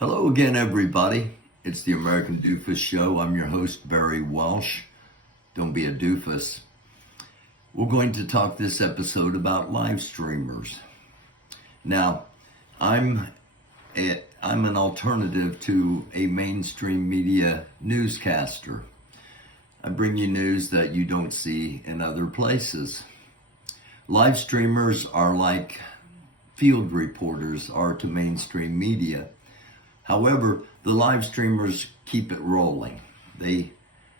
Hello again, everybody. It's the American Doofus Show. I'm your host, Barry Walsh. Don't be a doofus. We're going to talk this episode about live streamers. Now, I'm an alternative to a mainstream media newscaster. I bring you news that you don't see in other places. Live streamers are like field reporters are to mainstream media. However, the live streamers keep it rolling. They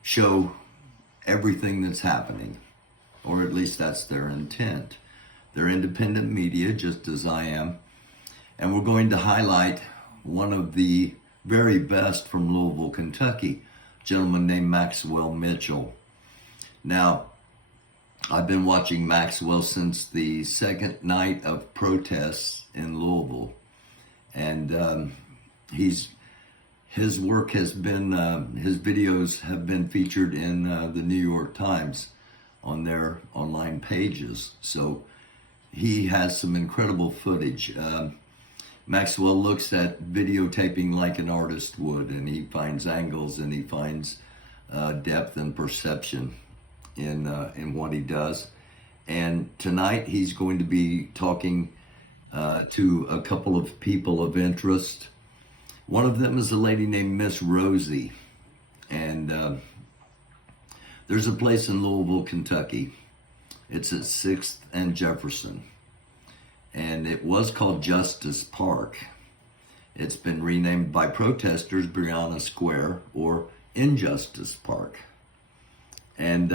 show everything that's happening, or at least that's their intent. They're independent media, just as I am, and we're going to highlight one of the very best from Louisville, Kentucky, a gentleman named Maxwell Mitchell. Now, I've been watching Maxwell since the second night of protests in Louisville, and his work has been, his videos have been featured in the New York Times on their online pages. So he has some incredible footage. Maxwell looks at videotaping like an artist would, and he finds angles and he finds depth and perception in what he does. And tonight he's going to be talking to a couple of people of interest. One of them is a lady named Miss Rosie, and there's a place in Louisville, Kentucky. It's at 6th and Jefferson, and it was called Justice Park. It's been renamed by protesters Breonna Square or Injustice Park, and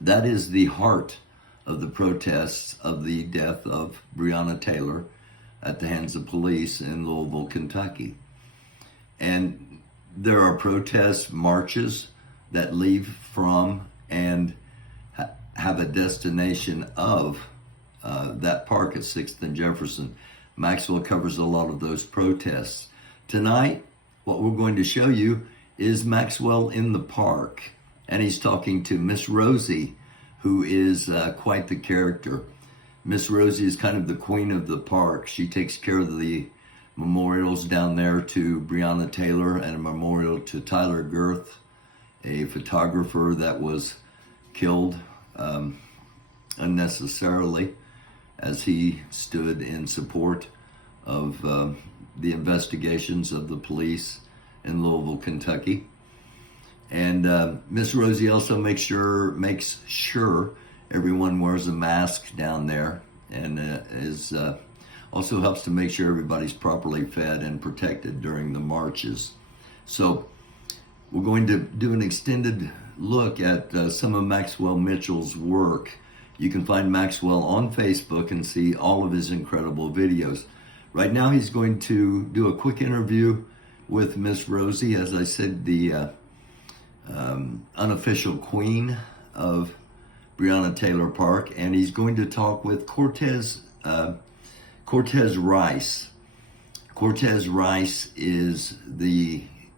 that is the heart of the protests of the death of Breonna Taylor at the hands of police in Louisville, Kentucky. And there are protests, marches that leave from and have a destination of that park at 6th and Jefferson. Maxwell covers a lot of those protests. Tonight, what we're going to show you is Maxwell in the park, and he's talking to Miss Rosie, who is quite the character. Miss Rosie is kind of the queen of the park. She takes care of the memorials down there to Breonna Taylor and a memorial to Tyler Girth, a photographer that was killed unnecessarily as he stood in support of the investigations of the police in Louisville, Kentucky. And Miss Rosie also makes sure everyone wears a mask down there, and also helps to make sure everybody's properly fed and protected during the marches. So we're going to do an extended look at some of Maxwell Mitchell's work. You can find Maxwell on Facebook and see all of his incredible videos. Right now he's going to do a quick interview with Miss Rosie, as I said, the unofficial queen of Breonna Taylor Park, and he's going to talk with Cortez Rice. Cortez Rice is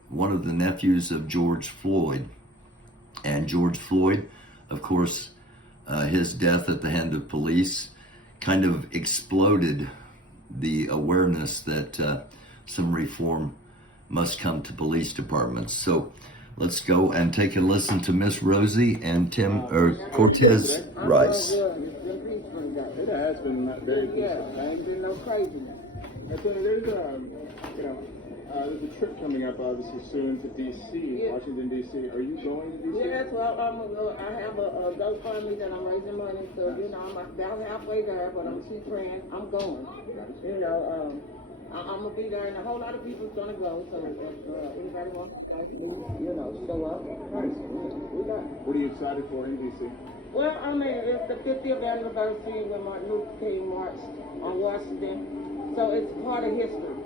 one of the nephews of George Floyd, and George Floyd, of course, his death at the hand of police kind of exploded the awareness that some reform must come to police departments. So let's go and take a listen to Miss Rosie and Cortez Rice. It has been very peaceful. Yeah, ain't been no craziness. There's a trip coming up obviously soon to D.C., Yeah. Washington, D.C. Are you going to D.C.? Yes, well, I have a GoFundMe that I'm raising money, so, I'm about halfway there, but I'm keep praying. I'm going. I'm going to be there, and a whole lot of people's going to go, so if anybody wants to, show up. Nice. We got it. What are you excited for in D.C.? Well, it's the 50th anniversary when Martin Luther King marched on Washington, so it's part of history.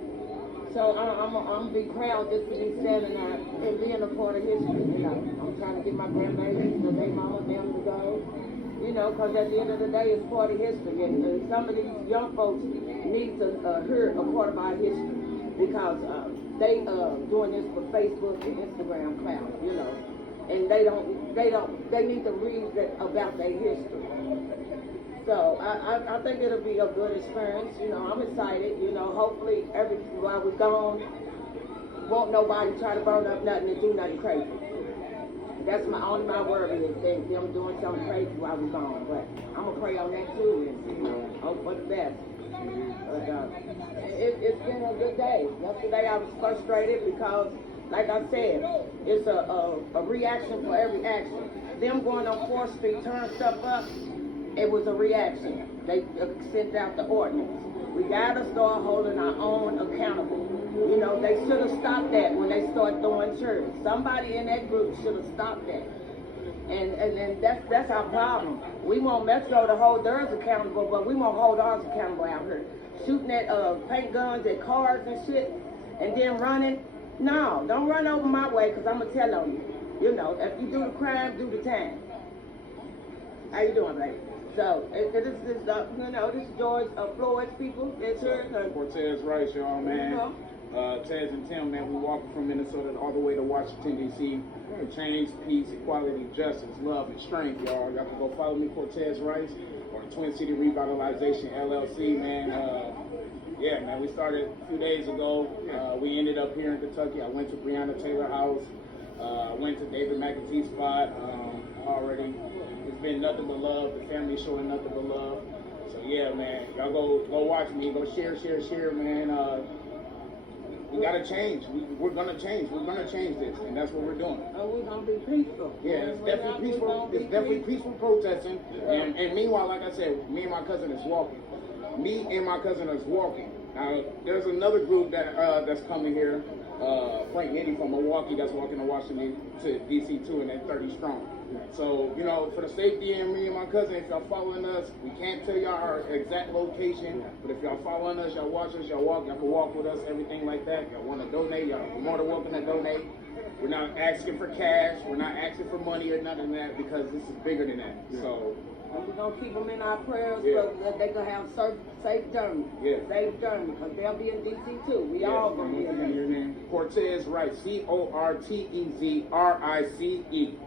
So I'm going to be proud just to be standing there and being a part of history, I'm trying to get my grandbabies, the day mama, them to go, because at the end of the day, it's part of history. And some of these young folks need to hear a part of our history because they doing this for Facebook and Instagram clout, and they need to read about their history. So I think it'll be a good experience. You know, I'm excited. You know, hopefully while we're gone, won't nobody try to burn up nothing and do nothing crazy. That's only my worry is them doing something crazy while we're gone. But I'm gonna pray on that too and hope for the best. But it's been a good day. Yesterday I was frustrated because, like I said, it's a reaction for every action. Them going on 4th Street, turning stuff up, it was a reaction. They sent out the ordinance. We gotta start holding our own accountable. You know, they should have stopped that when they started throwing chairs. Somebody in that group should have stopped that. And that's our problem. We want Metro to hold theirs accountable, but we won't hold ours accountable out here. Shooting at paint guns at cars and shit, and then running. No, don't run over my way, because I'm going to tell on you. You know, if you do the crime, do the time. How you doing, baby? So, this is George Floyd's people. It's here. Cortez Rice, y'all, man. You know? Tez and Tim, man, we walking from Minnesota all the way to Washington, D.C. for change, peace, equality, justice, love, and strength, y'all. Y'all can go follow me, Cortez Rice, or Twin City Revitalization, LLC, man. Yeah, man, we started a few days ago. We ended up here in Kentucky. I went to Breonna Taylor House. Went to David McAtee's spot already. It's been nothing but love. The family's showing nothing but love. So, yeah, man, y'all go watch me. Go share, man. We gotta change. We're gonna change. We're gonna change this, and that's what we're doing. And we're gonna be peaceful. Yeah, it's definitely peaceful. It's definitely peaceful protesting. And meanwhile, like I said, me and my cousin is walking. Now, there's another group that's coming here. Frank Nitty from Milwaukee that's walking to Washington to D.C. too, and they're 30 strong. So, you know, for the safety of me and my cousin, if y'all following us, we can't tell y'all our exact location, but if y'all following us, y'all watch us, y'all can walk with us, everything like that. Y'all want to donate, y'all are more than welcome to donate. We're not asking for cash, we're not asking for money or nothing like that, because this is bigger than that. So, and we're going to keep them in our prayers so that they can have safe journey. Yeah. Safe journey, because they'll be in D.C. too. We all going to be in there. Your name? Cortez Rice, Cortezrice.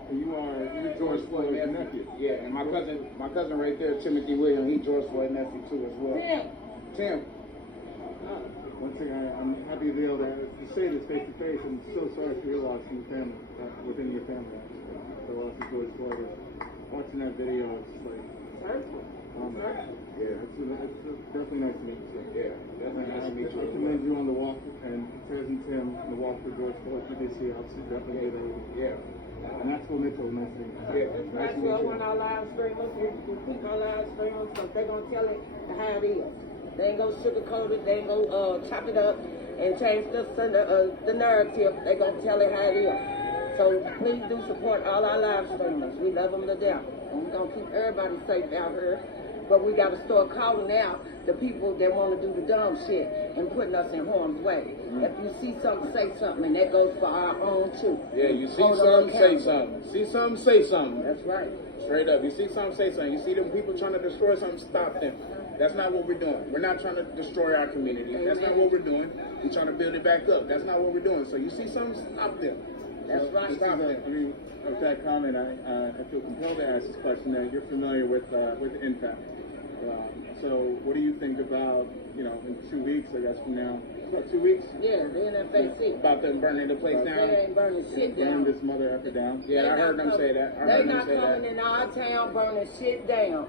And you're George Floyd's nephew. Yeah, and my cousin right there, Timothy Williams, he's George Floyd's nephew too as well. Tim. One thing I'm happy to be able to say this face to face. I'm so sorry for your loss in your family, within your family. The loss of George Floyd. Watching that video, it's like, yeah, it's definitely nice to meet you. Yeah, definitely nice to meet you. I commend you on the walk, and Tez and Tim on the walk for George Floyd for this year. I'll definitely do that. Yeah. And Maxwell Mitchell, nice to meet you. Yeah, nice to meet Maxwell, you. when our live streamers, we keep our live streamers, because they're going to tell it how it is. They ain't going to sugarcoat it, they ain't going to chop it up and change the narrative. They're going to tell it how it is. So please do support all our live streamers. We love them to death. And we're going to keep everybody safe out here. But we got to start calling out the people that want to do the dumb shit and putting us in harm's way. If you see something, say something. And that goes for our own too. Yeah, you see something, say something. See something, say something. That's right. Straight up. You see something, say something. You see them people trying to destroy something, stop them. That's not what we're doing. We're not trying to destroy our community. That's not what we're doing. We're trying to build it back up. That's not what we're doing. So you see something, stop them. That's right. Stop them. I mean, with that comment, I feel compelled to ask this question. That you're familiar with NFAC. So what do you think about, in 2 weeks, I guess from now, about 2 weeks? Yeah, the NFAC. About them burning the place down? They ain't burning shit down. Burn this mother effer down. Yeah, I heard them say that. They not coming in our town burning shit down.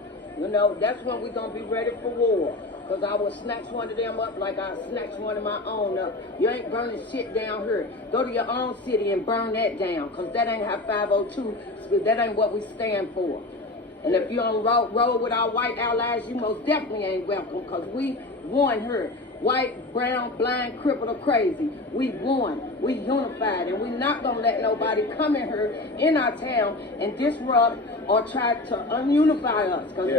That's when we're going to be ready for war. Because I will snatch one of them up like I snatched one of my own up. You ain't burning shit down here. Go to your own city and burn that down. Because that ain't how 502, that ain't what we stand for. And if you don't roll with our white allies, you most definitely ain't welcome. Because we won here. White, brown, blind, crippled, or crazy. We won. We unified. And we're not going to let nobody come in here in our town and disrupt or try to ununify us. Because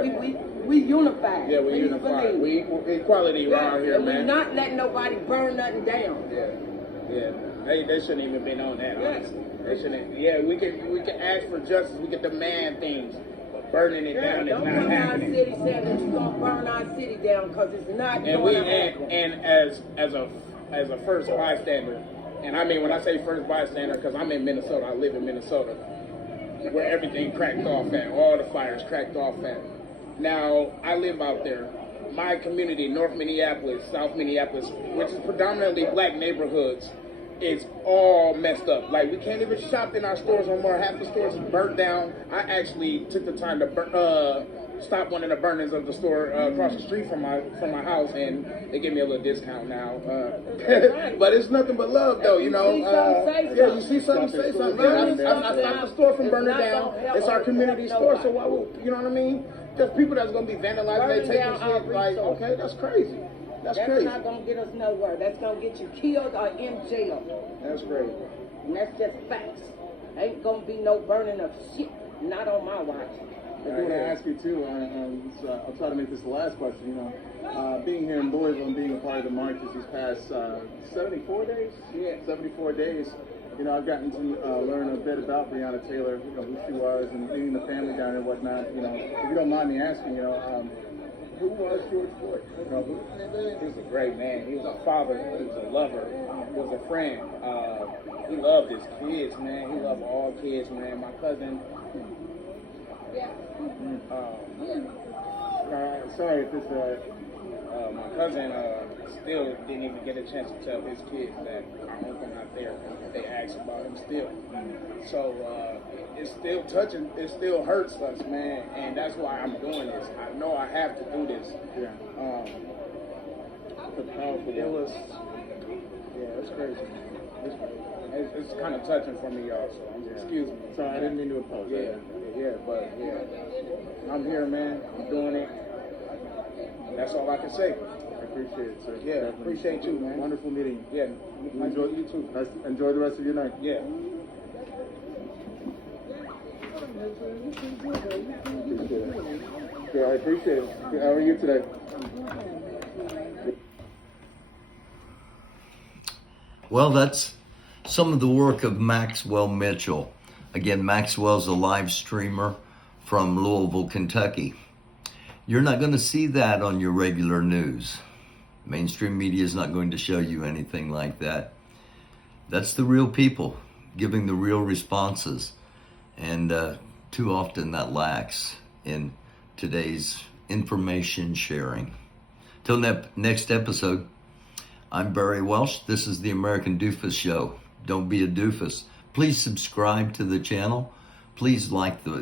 we unified. Yeah, we unified. We equality around here, and man. We're not letting nobody burn nothing down. Yeah. They shouldn't even been on that, honestly. They shouldn't. Yeah, we can ask for justice. We can demand things. Burning it down is not happening. Don't come our city saying that you're going to burn our city down, because it's not going to happen. And as a first bystander, and I mean when I say first bystander, because I'm in Minnesota, I live in Minnesota, where everything cracked off at, all the fires cracked off at. Now, I live out there. My community, North Minneapolis, South Minneapolis, which is predominantly black neighborhoods, is all messed up. Like, we can't even shop in our stores no more. Half the stores is burnt down. I actually took the time to stop one of the burnings of the store across the street from my house, and they give me a little discount now. But it's nothing but love, though, you know. Yeah, you see something, say something. I stopped the store from burning down. It's our community store, so why would, you know what I mean? There's people that's gonna be vandalizing, they taking shit. Like, okay, that's crazy. That's crazy. Not gonna get us nowhere. That's gonna get you killed or in jail. That's crazy. And that's just facts. Ain't gonna be no burning of shit. Not on my watch. I do want to ask you too. I'll try to make this the last question. You know, being here in Louisville and being a part of the marches these past 74 days. Yeah, 74 days. You know, I've gotten to learn a bit about Breonna Taylor. You know, who she was, and meeting the family down and whatnot. You know, if you don't mind me asking, you know, who was George Floyd? You know, he was a great man. He was a father. He was a lover. He was a friend. He loved his kids, man. He loved all kids, man. My cousin. Sorry if this. My cousin still didn't even get a chance to tell his kids that our uncle not there. They asked about him still. So it's still touching. It still hurts us, man. And that's why I'm doing this. I know I have to do this. Yeah. It's powerful. It was. Yeah, it's crazy. It's kind of touching for me, y'all. So excuse me. Sorry, I didn't mean to oppose. But I'm here, man. I'm doing it. That's all I can say. I appreciate it, sir. Yeah, definitely. Appreciate you, man. Wonderful meeting. Yeah, enjoy you too. Enjoy the rest of your night. Yeah. Appreciate it. Yeah, I appreciate it. How are you today? Well, that's some of the work of Maxwell Mitchell. Again, Maxwell's a live streamer from Louisville, Kentucky. You're not going to see that on your regular news. Mainstream media is not going to show you anything like that. That's the real people giving the real responses. And too often that lacks in today's information sharing. Till next episode, I'm Barry Welsh. This is the American Doofus Show. Don't be a doofus. Please subscribe to the channel. Please like the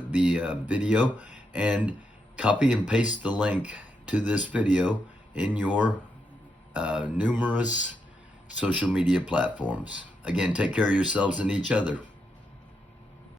video and copy and paste the link to this video in your numerous social media platforms. Again, take care of yourselves and each other.